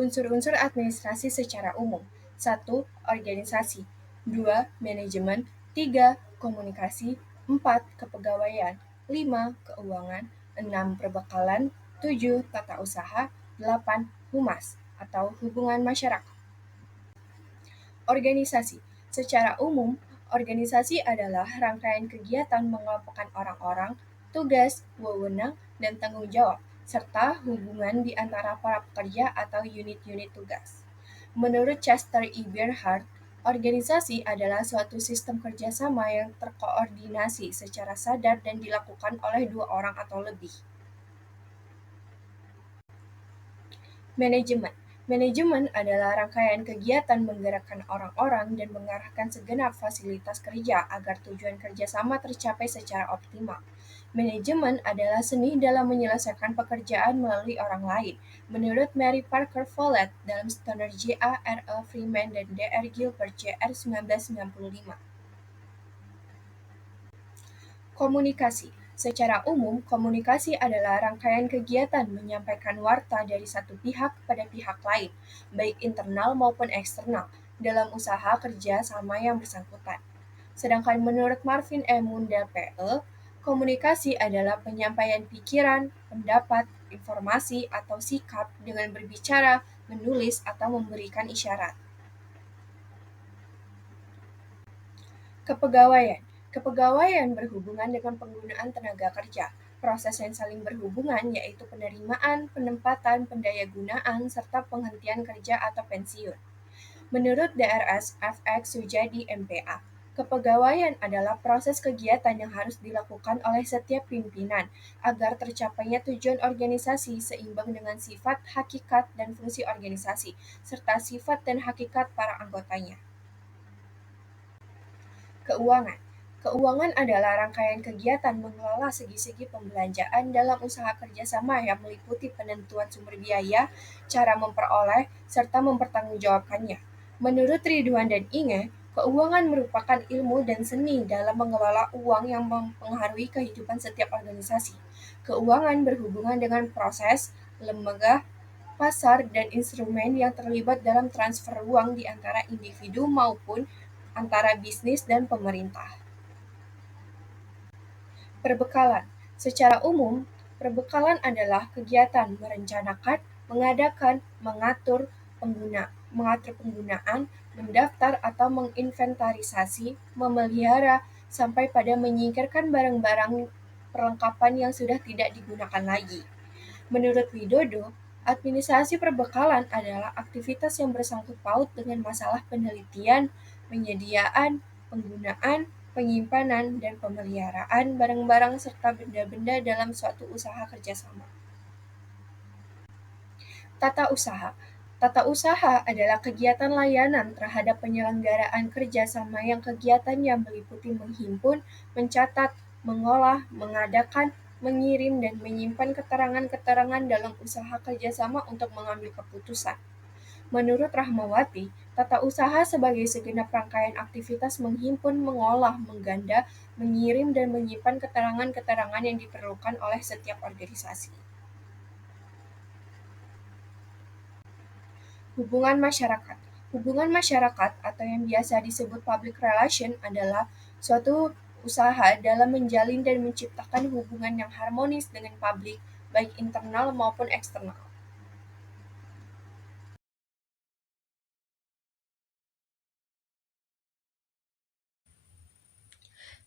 Unsur-unsur administrasi secara umum. 1. Organisasi. 2. Manajemen. 3. Komunikasi. 4. Kepegawaian. 5. Keuangan. 6. Perbekalan. 7. Tata usaha. 8. Humas atau hubungan masyarakat. Organisasi. Secara umum, organisasi adalah rangkaian kegiatan mengelompokkan orang-orang, tugas, wewenang, dan tanggung jawab, serta hubungan di antara para pekerja atau unit-unit tugas. Menurut Chester E. Bernhardt, organisasi adalah suatu sistem kerjasama yang terkoordinasi secara sadar dan dilakukan oleh dua orang atau lebih. Manajemen. Manajemen adalah rangkaian kegiatan menggerakkan orang-orang dan mengarahkan segenap fasilitas kerja agar tujuan kerjasama tercapai secara optimal. Manajemen adalah seni dalam menyelesaikan pekerjaan melalui orang lain, menurut Mary Parker Follett dalam standar J.A. R.L. Freeman dan D.R. Gilbert Jr. 1995. Komunikasi. Secara umum, komunikasi adalah rangkaian kegiatan menyampaikan warta dari satu pihak pada pihak lain, baik internal maupun eksternal, dalam usaha kerja sama yang bersangkutan. Sedangkan menurut Marvin E. Mundell P.E., komunikasi adalah penyampaian pikiran, pendapat, informasi, atau sikap dengan berbicara, menulis, atau memberikan isyarat. Kepegawaian. Kepegawaian berhubungan dengan penggunaan tenaga kerja. Proses yang saling berhubungan yaitu penerimaan, penempatan, pendayagunaan, serta penghentian kerja atau pensiun. Menurut DRS FX Sujadi MPA, kepegawaian adalah proses kegiatan yang harus dilakukan oleh setiap pimpinan agar tercapainya tujuan organisasi seimbang dengan sifat, hakikat, dan fungsi organisasi, serta sifat dan hakikat para anggotanya. Keuangan. Keuangan adalah rangkaian kegiatan mengelola segi-segi pembelanjaan dalam usaha kerjasama yang meliputi penentuan sumber biaya, cara memperoleh, serta mempertanggungjawabkannya. Menurut Ridwan dan Inge, keuangan merupakan ilmu dan seni dalam mengelola uang yang mempengaruhi kehidupan setiap organisasi. Keuangan berhubungan dengan proses, lembaga, pasar, dan instrumen yang terlibat dalam transfer uang di antara individu maupun antara bisnis dan pemerintah. Perbekalan. Secara umum, perbekalan adalah kegiatan merencanakan, mengadakan, mengatur penggunaan, mendaftar atau menginventarisasi, memelihara, sampai pada menyingkirkan barang-barang perlengkapan yang sudah tidak digunakan lagi. Menurut Widodo, administrasi perbekalan adalah aktivitas yang bersangkut paut dengan masalah penelitian, penyediaan, penggunaan, penyimpanan, dan pemeliharaan barang-barang serta benda-benda dalam suatu usaha kerjasama. Tata usaha. Tata usaha adalah kegiatan layanan terhadap penyelenggaraan kerjasama yang kegiatannya meliputi menghimpun, mencatat, mengolah, mengadakan, mengirim, dan menyimpan keterangan-keterangan dalam usaha kerjasama untuk mengambil keputusan. Menurut Rahmawati, tata usaha sebagai segenap rangkaian aktivitas menghimpun, mengolah, mengganda, mengirim, dan menyimpan keterangan-keterangan yang diperlukan oleh setiap organisasi. Hubungan masyarakat. Hubungan masyarakat atau yang biasa disebut public relation adalah suatu usaha dalam menjalin dan menciptakan hubungan yang harmonis dengan publik, baik internal maupun eksternal.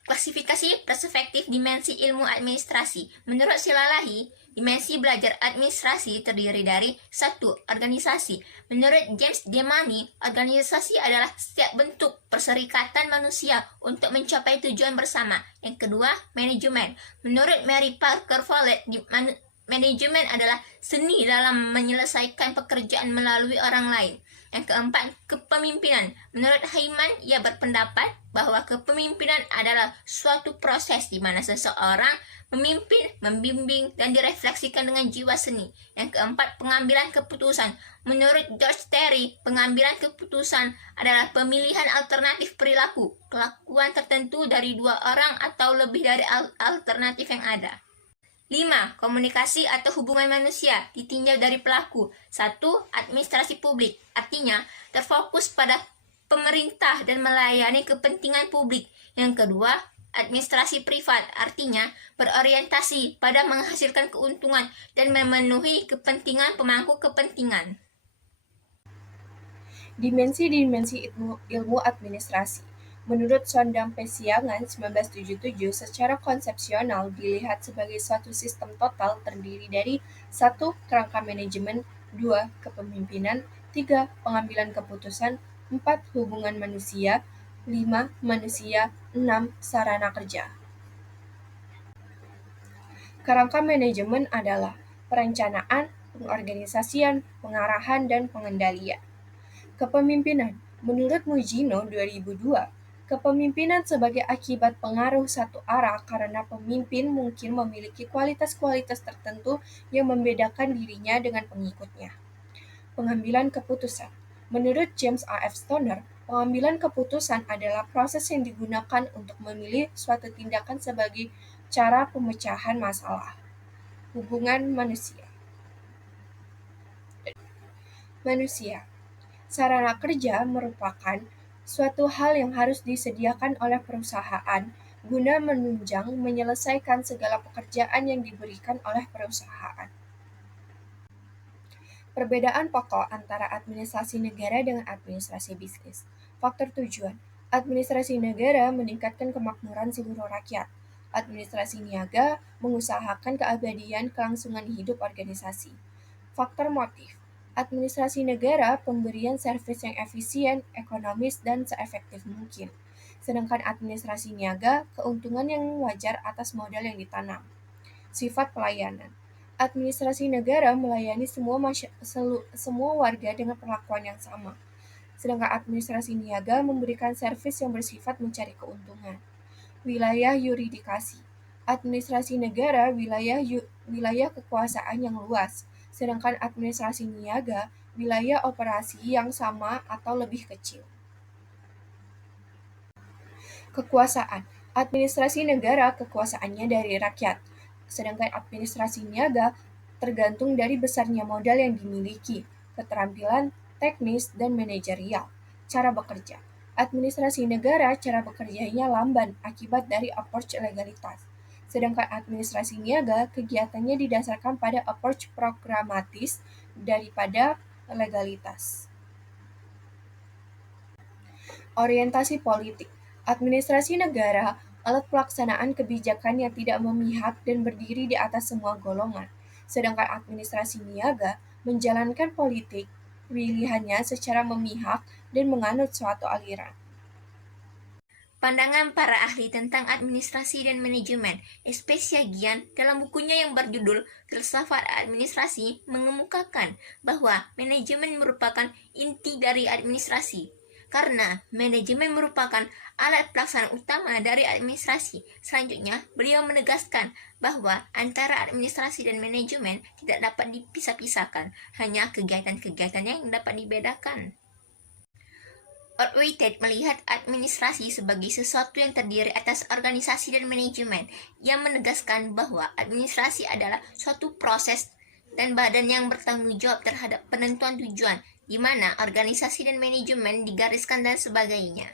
Klasifikasi perspektif dimensi ilmu administrasi. Menurut Silalahi, dimensi belajar administrasi terdiri dari 1. Organisasi. Menurut James Demany, organisasi adalah setiap bentuk perserikatan manusia untuk mencapai tujuan bersama. Yang kedua, manajemen. Menurut Mary Parker Follett, manajemen adalah seni dalam menyelesaikan pekerjaan melalui orang lain. Yang keempat, kepemimpinan. Menurut Heyman, ia berpendapat bahwa kepemimpinan adalah suatu proses di mana seseorang memimpin, membimbing, dan direfleksikan dengan jiwa seni. Yang keempat, pengambilan keputusan. Menurut George Terry, pengambilan keputusan adalah pemilihan alternatif perilaku, kelakuan tertentu dari dua orang atau lebih dari alternatif yang ada. 5. Komunikasi atau hubungan manusia ditinjau dari pelaku. 1. Administrasi publik, artinya terfokus pada pemerintah dan melayani kepentingan publik. Yang kedua, administrasi privat, artinya berorientasi pada menghasilkan keuntungan dan memenuhi kepentingan pemangku kepentingan. Dimensi-dimensi ilmu administrasi. Menurut Sondam Pesiangan 1977, secara konsepsional dilihat sebagai suatu sistem total terdiri dari 1. Kerangka manajemen, 2. Kepemimpinan, 3. Pengambilan keputusan, 4. Hubungan manusia, 5. Manusia, 6. Sarana kerja. Kerangka manajemen adalah perencanaan, pengorganisasian, pengarahan, dan pengendalian. Kepemimpinan. Menurut Mujino 2002, kepemimpinan sebagai akibat pengaruh satu arah karena pemimpin mungkin memiliki kualitas-kualitas tertentu yang membedakan dirinya dengan pengikutnya. Pengambilan keputusan. Menurut James A. F. Stoner, pengambilan keputusan adalah proses yang digunakan untuk memilih suatu tindakan sebagai cara pemecahan masalah. Hubungan manusia. Sarana kerja merupakan suatu hal yang harus disediakan oleh perusahaan guna menunjang menyelesaikan segala pekerjaan yang diberikan oleh perusahaan. Perbedaan pokok antara administrasi negara dengan administrasi bisnis. Faktor tujuan. Administrasi negara meningkatkan kemakmuran seluruh rakyat. Administrasi niaga mengusahakan keabadian kelangsungan hidup organisasi. Faktor motif. Administrasi negara pemberian servis yang efisien, ekonomis, dan seefektif mungkin. Sedangkan administrasi niaga keuntungan yang wajar atas modal yang ditanam. Sifat pelayanan. Administrasi negara melayani semua warga dengan perlakuan yang sama. Sedangkan administrasi niaga memberikan servis yang bersifat mencari keuntungan. Wilayah yuridikasi. Administrasi negara wilayah kekuasaan yang luas, sedangkan administrasi niaga wilayah operasi yang sama atau lebih kecil. Kekuasaan. Administrasi negara kekuasaannya dari rakyat, sedangkan administrasi niaga tergantung dari besarnya modal yang dimiliki, keterampilan teknis dan manajerial. Cara bekerja. Administrasi negara cara bekerjanya lamban akibat dari approach legalitas. Sedangkan administrasi niaga kegiatannya didasarkan pada approach programatis daripada legalitas. Orientasi politik. Administrasi negara alat pelaksanaan kebijakan yang tidak memihak dan berdiri di atas semua golongan. Sedangkan administrasi niaga menjalankan politik pilihannya secara memihak dan menganut suatu aliran. Pandangan para ahli tentang administrasi dan manajemen, Espesiagian dalam bukunya yang berjudul Filsafat Administrasi mengemukakan bahwa manajemen merupakan inti dari administrasi. Karena manajemen merupakan alat pelaksana utama dari administrasi. Selanjutnya, beliau menegaskan bahwa antara administrasi dan manajemen tidak dapat dipisah-pisahkan, hanya kegiatan-kegiatan yang dapat dibedakan. Ortweited melihat administrasi sebagai sesuatu yang terdiri atas organisasi dan manajemen, yang menegaskan bahwa administrasi adalah suatu proses dan badan yang bertanggung jawab terhadap penentuan tujuan, di mana organisasi dan manajemen digariskan dan sebagainya.